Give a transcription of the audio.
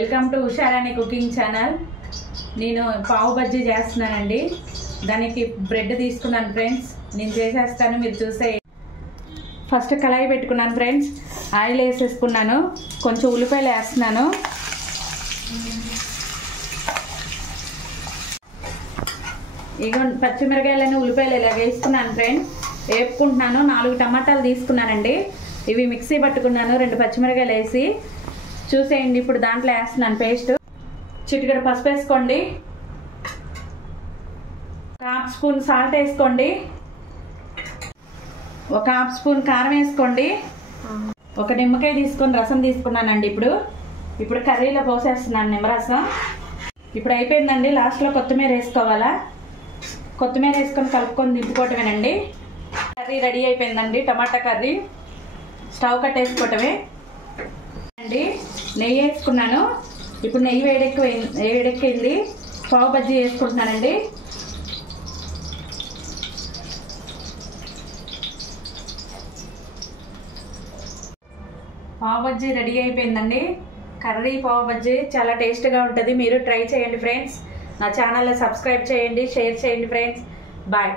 Welcome to Usharani cooking channel. నేను పావు బజ్జీ చేస్తున్నానండి. దానికి బ్రెడ్ తీసుకున్నాను ఫ్రెండ్స్. నేను చేసేస్తాను, మీరు చూసే. ఫస్ట్ కళాయి పెట్టుకున్నాను ఫ్రెండ్స్. ఆయిల్ వేసేసుకున్నాను, కొంచెం ఉల్లిపాయలు వేస్తున్నాను. ఇగో పచ్చిమిరకాయలను ఉల్లిపాయలు ఇలా వేసుకున్నాను ఫ్రెండ్స్. వేపుకుంటున్నాను. 4 టమాటాలు తీసుకున్నానండి. ఇవి మిక్సీ పట్టుకున్నాను. 2 పచ్చిమిరకాయలు వేసి చూసేయండి. ఇప్పుడు దాంట్లో వేస్తున్నాను పేస్ట్. చిటికెడు పసుపు వేసుకోండి. 1/2 స్పూన్ సాల్ట్ వేసుకోండి. 1/2 స్పూన్ కారం వేసుకోండి. 1 నిమ్మకాయ తీసుకొని రసం తీసుకున్నానండి. ఇప్పుడు కర్రీలో పోసేస్తున్నాను నిమ్మరసం. ఇప్పుడు అయిపోయిందండి. లాస్ట్లో కొత్తిమీర వేసుకోవాలా. కొత్తిమీర వేసుకొని కలుపుకొని దింపుకోవటమేనండి. కర్రీ రెడీ అయిపోయిందండి. టమాటా కర్రీ. స్టవ్ కట్టేసుకోవటమే అండి. నెయ్యి వేసుకున్నాను. ఇప్పుడు నెయ్యి వేడెక్కింది. పావు బజ్జీ వేసుకుంటున్నానండి. పావు బజ్జీ రెడీ అయిపోయిందండి. కర్రీ పావు బజ్జీ చాలా టేస్ట్గా ఉంటుంది. మీరు ట్రై చేయండి ఫ్రెండ్స్. నా ఛానల్ని సబ్స్క్రైబ్ చేయండి, షేర్ చేయండి ఫ్రెండ్స్. బాయ్.